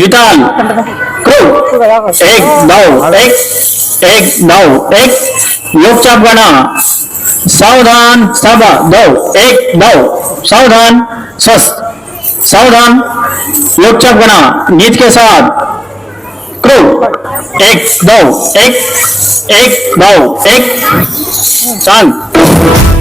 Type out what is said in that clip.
guitar crew एक नऊ एक एक नऊ एक योगचाप गणा सावधान सभा दो एक नौ सावधान स्वस्थ सावधान योगचाप गणा गीत के साथ क्रू एक दो एक एक नौ एक चाँद